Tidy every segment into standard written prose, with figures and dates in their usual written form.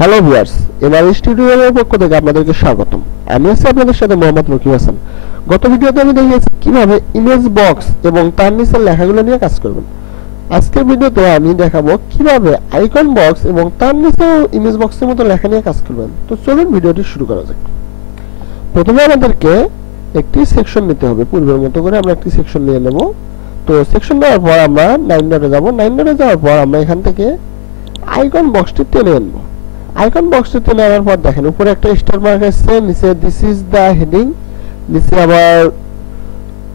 Hello viewers, এবার স্টুডিওর পক্ষ থেকে আপনাদেরকে স্বাগতম। আমি আছি আপনাদের সাথে মোহাম্মদ রকিব হাসান। গত ভিডিওতে আমি দেখিয়েছি কিভাবে ইমেজ বক্স এবং তার নিচের লেখাগুলো নিয়ে কাজ করবেন। আজকের ভিডিওতে আমি দেখাবো কিভাবে আইকন বক্স এবং তার নিচেও ইমেজ বক্সের মতো লেখা নিয়ে কাজ করবেন। তো চলুন ভিডিওটি শুরু করা যাক। প্রথমে আমাদেরকে একটি সেকশন নিতে হবে। পূর্বের মতো করে আমরা একটি সেকশন নিয়ে নেব। তো সেকশন নেওয়ার পর আমরা 9 ডটে যাব। 9 ডটে যাওয়ার পর আমরা এখান থেকে আইকন বক্সটি টেনে আনবো। আইকন বক্সটি টেনে আনার পর দেখেন উপরে একটা স্টার মার্ক আছে, নিচে দিস ইজ দ্য হেডিং, নিচে আবার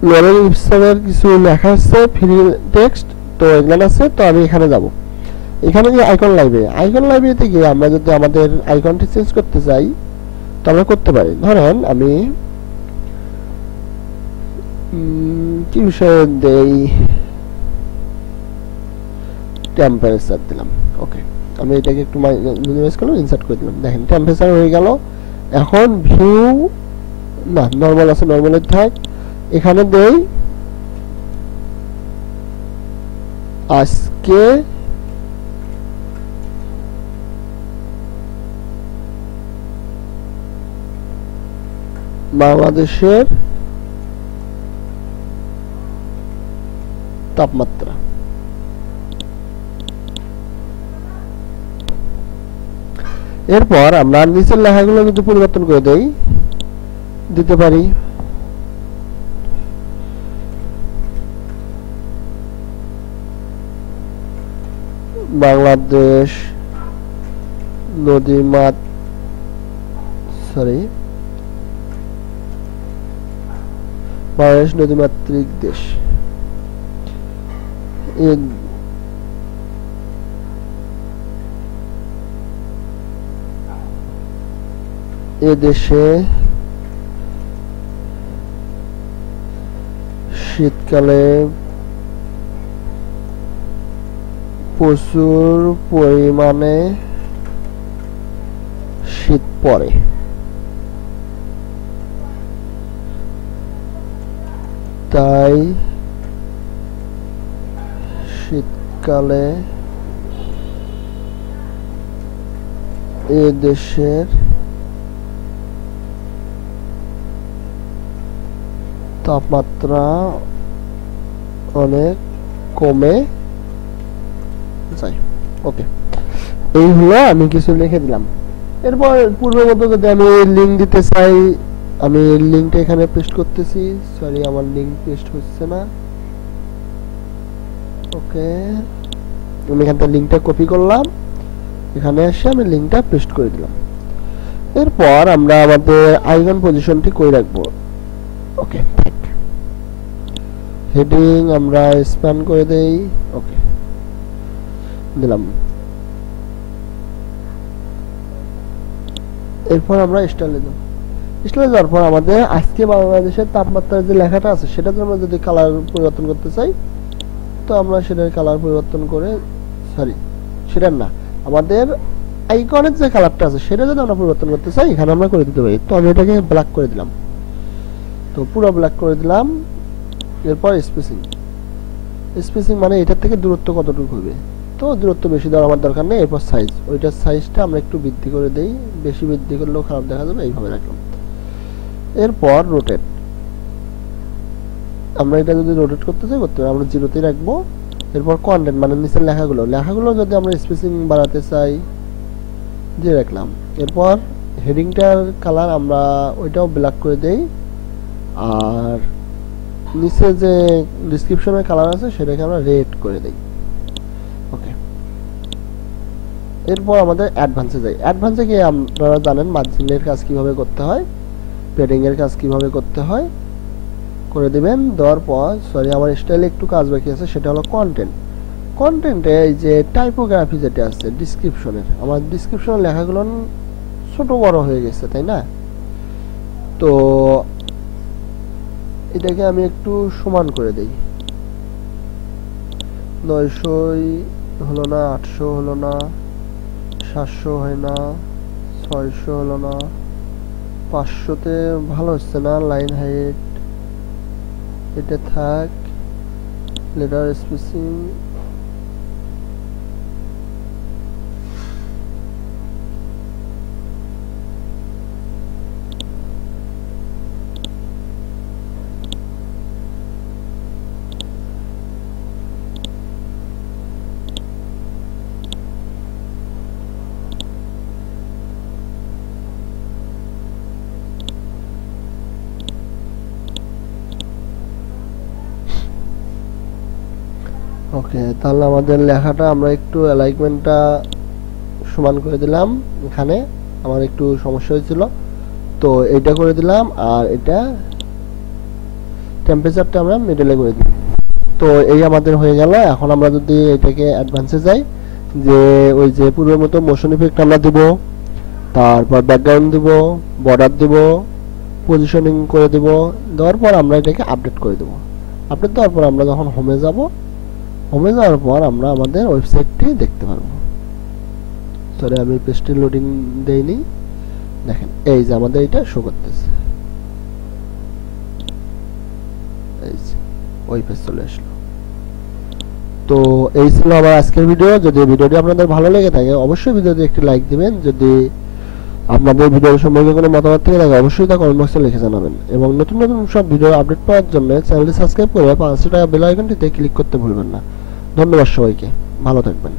লরেল ইপসনের কিছু লেখা আছে, ফ্রি টেক্সট। তো এগুলো আছে। তো আমি এখানে যাব। এখানে গিয়ে আইকন লাইব্রেরি, আইকন লাইব্রেরিতে গিয়ে আমরা যদি আমাদের আইকনটি চেঞ্জ করতে চাই তো আমরা করতে পারি। ধরেন আমি কি বিষয়ে দেই, টেম্পারেচার দিলাম। ওকে, আমি এটাকে একটু মিনিমাইজ করলাম, ইনসার্ট করে দিলাম। দেখেন টেম্পারেচার হয়ে গেল। এখন ভিউ না, নরমাল আছে, নরমালের থাক। এখানে দেই আজকে বাংলাদেশের তাপমাত্রা। এরপর আমরা নিচের লেখাগুলো যদি পরিবর্তন করে দেই, দিতে পারি বাংলাদেশ নদীমাতৃক দেশ। এ দেশে শীতকালে প্রচুর পরিমাণে শীত পড়ে। তাই শীতকালে এ দেশের তাপমাত্রা অনেক কমে যায়। ওকে, এই হলো, আমি কিছু লিখে দিলাম। এরপর পূর্বের মতো যদি আমি লিঙ্ক দিতে চাই, আমি লিঙ্কটা এখানে পেস্ট করতেছি। সরি, আমার লিঙ্ক পেস্ট হচ্ছে না। ওকে, আমি এখান থেকে লিঙ্কটা কপি করলাম, এখানে এসে আমি লিঙ্কটা পেস্ট করে দিলাম। এরপর আমরা আমাদের আইকন পজিশনটি করে রাখবো। ওকে, হেডিং আমরা স্প্যান করে দেই। ওকে, দিলাম। এরপর আমরা স্টাইলে যাব। স্টাইলে যাওয়ার পর আমাদের আজকে বাংলাদেশের তাপমাত্রার যে লেখাটা আছে সেটাতে আমরা যদি কালার পরিবর্তন করতে চাই তো আমরা সেটার কালার পরিবর্তন করে, সরি সেটার না, আমাদের আইকনের যে কালারটা আছে সেটা যদি আমরা পরিবর্তন করতে চাই এখানে আমরা করে দিতে পারি। তো আমি এটাকে ব্ল্যাক করে দিলাম। তো পুরো ব্ল্যাক করে দিলাম। এরপর স্পেসিং মানে এটার থেকে দূরত্ব কতটুকু হবে। তো দূরত্ব বেশি দেওয়ার আমার দরকার নেই। এরপর সাইজ, ওইটার সাইজটা আমরা একটু বৃদ্ধি করে দেই, বেশি বৃদ্ধি করলেও খারাপ দেখা যাবে, এইভাবে রাখলাম। এরপর রোটেট, আমরা এটা যদি রোটেট করতে চাই করতে পারি, আমরা 0 তে রাখবো। এরপর কন্টেন্ট মানে নিচের লেখাগুলো যদি আমরা স্পেসিং বাড়াতে চাই, দিয়ে রাখলাম। এরপর হেডিংটার কালার আমরা ওইটাও ব্ল্যাক করে দেই, আর নিচে যে ডেসক্রিপশনের কালার আছে সেটাকে আমরা রেড করে দেই। ওকে, এরপর আমাদের অ্যাডভান্সে যাই। অ্যাডভান্সে গিয়ে আপনারা জানেন মার্জিনের কাজ কিভাবে করতে হয়, পেডিং এর কাজ কিভাবে করতে হয়, করে দিবেন। দেওয়ার পর সরি, আমার স্টাইলে একটু কাজ বাকি আছে, সেটা হলো কন্টেন্টে এই যে টাইপোগ্রাফি যেটা আছে ডেসক্রিপশনের, আমার ডেসক্রিপশনের লেখাগুলো ছোট বড় হয়ে গেছে, তাই না? তো এটাকে আমি একটু সমান করে দেই। 900 হলো না, 800 হলো না, 700 হয় না, 600 হলো না, 500-তে ভালো হচ্ছে না। লাইন হাইট এটা থাক, লেটার স্পেসিং ওকে, তাহলে আমাদের লেখাটা আমরা একটু অ্যালাইনমেন্টটা সমান করে দিলাম। এখানে আমার একটু সমস্যা হয়েছিল, তো এইটা করে দিলাম, আর এটা টেম্পারেচারটা আমরা মিডলে করে দিই। তো এই আমাদের হয়ে গেল। এখন আমরা যদি এটাকে অ্যাডভান্সে যাই, যে ওই যে পূর্বের মতো মোশন ইফেক্ট আমরা দিব, তারপর ব্যাকগ্রাউন্ড দিব, বর্ডার দিব, পজিশনিং করে দিব, দেওয়ার পর আমরা এটাকে আপডেট করে দেব। আপডেট দেওয়ার পর আমরা যখন হোমে যাব, হোমে যাওয়ার পর আমরা আমাদের ওয়েবসাইটটি দেখতে পারবো। সরি, আমি পেজটি লোডিং দেইনি। দেখেন এই যে আমাদের এটা শো করতেছে, এই যে ওই পেজ চলে আসলো। তো এই ছিল আমার আজকের ভিডিও। যদি ভিডিওটি আপনাদের ভালো লেগে থাকে অবশ্যই ভিডিওতে একটি লাইক দিবেন। যদি আপনাদের ভিডিও সম্পর্কে কোনো মতামত থেকে থাকে অবশ্যই তা কমেন্ট বক্সে লিখে জানাবেন, এবং নতুন নতুন সব ভিডিও আপডেট পাওয়ার জন্য চ্যানেলটি সাবস্ক্রাইব করে 500 টাকা বেল আইকনটিতে ক্লিক করতে ভুলবেন না। ধন্যবাদ সবাইকে, ভালো থাকবেন।